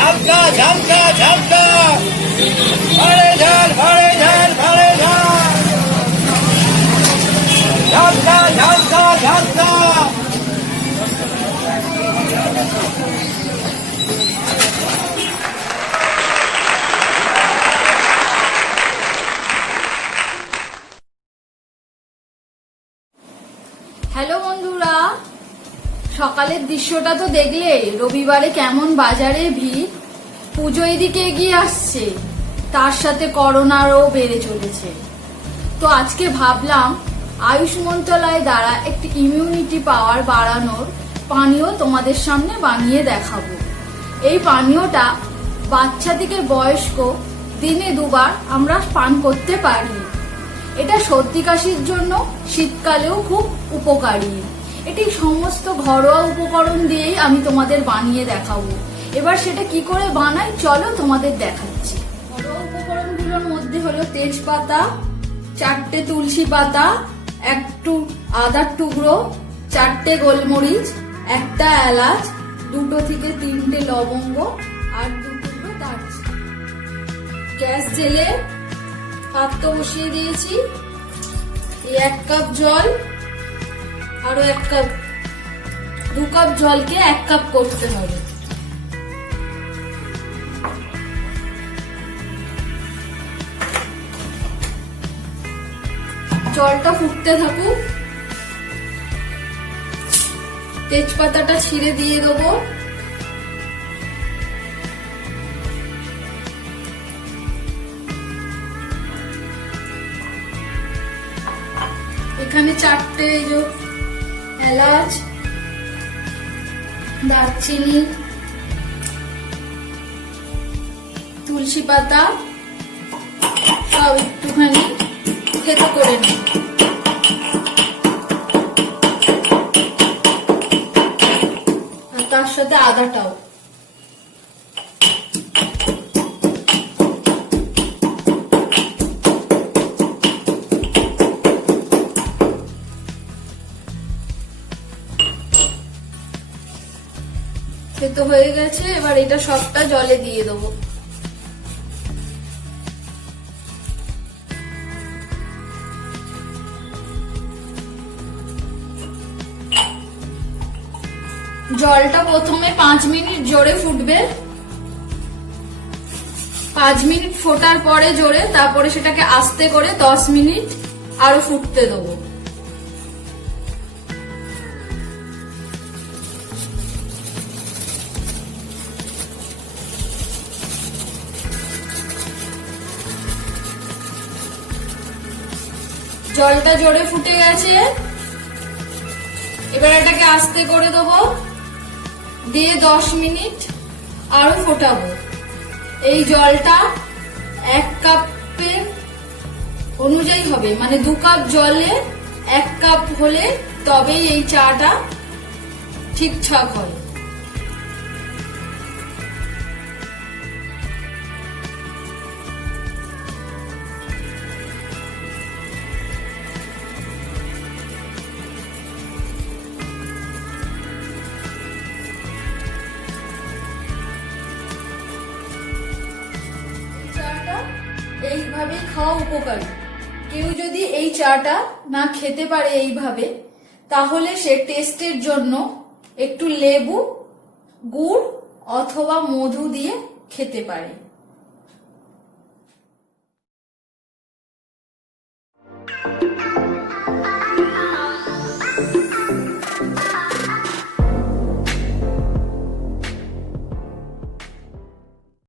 ঝাপটা ঝাপটা ঝাপটা ভাড়ে ঝাল ভাড়ে ঝাল ভাড়ে ঝাল ঝাপটা ঝাপটা ঝাপটা। হ্যালো বন্ধুরা, সকালের দৃশ্যটা তো দেখলে, রবিবারে কেমন বাজারে ভিড়। পুজো এদিকে এগিয়ে আসছে, তার সাথে করোনারও বেড়ে চলেছে। তো আজকে ভাবলাম আয়ুষ মন্ত্রণালয় দ্বারা একটি ইমিউনিটি পাওয়ার বাড়ানোর পানীয় তোমাদের সামনে বানিয়ে দেখাবো। এই পানীয়টা বাচ্চা থেকে বয়স্ক দিনে দুবার আমরা পান করতে পারি। এটা সর্দি কাশির জন্য শীতকালেও খুব উপকারী। এটি সমস্ত ঘরোয়া উপকরণ দিয়েই আমি তোমাদের বানিয়ে দেখাবো। এবার সেটা কি করে বানাই চলো তোমাদের দেখাচ্ছি। ঘরোয়া উপকরণগুলোর মধ্যে হলো তেজপাতা, 4টে তুলসী পাতা, একটু আদার টুকরো, 4টে গোলমরিচ, একটা এলাচ, 2 থেকে 3টে লবঙ্গ আর 2 টুকরো দারচিনি। গ্যাস জেলে পাত্র বসিয়ে দিয়েছি। এই 1 কাপ জল, আরো 1 কাপ, 2 কাপ জলকে 1 কাপ করতে হবে। জলটা ফুটতে থাকুক। তেজপাতাটা ছিঁড়ে দিয়ে দেবো। এখানে 4টে এলাচ, দারচিনি, তুলসী পাতা সব একটুখানি থেতো করে নিই। আর তার সাথে আদাটাও। তো হয়ে গেছে, এবার এটা সবটা জলে দিয়ে দেবো। জলটা প্রথমে 5 মিনিট জোরে ফুটবে। 5 মিনিট ফোটার পরে জোরে, তারপরে সেটাকে আস্তে করে 10 মিনিট আরো ফুটতে দেবো। জলটা জোরে ফুটে গেছে, এবার এটাকে আস্তে করে দেবো, দিয়ে 10 মিনিট আরো ফোটাবো। এই জলটা 1 কাপের অনুযায়ী হবে, মানে 2 কাপ জলে 1 কাপ হলে তবেই এই চাটা ঠিকঠাক হয়। এইভাবে খাওয়া উপকারী। কেউ যদি এই চাটা না খেতে পারে এইভাবে, তাহলে সে টেস্টের জন্য একটু লেবু, গুড় অথবা মধু দিয়ে খেতে পারে।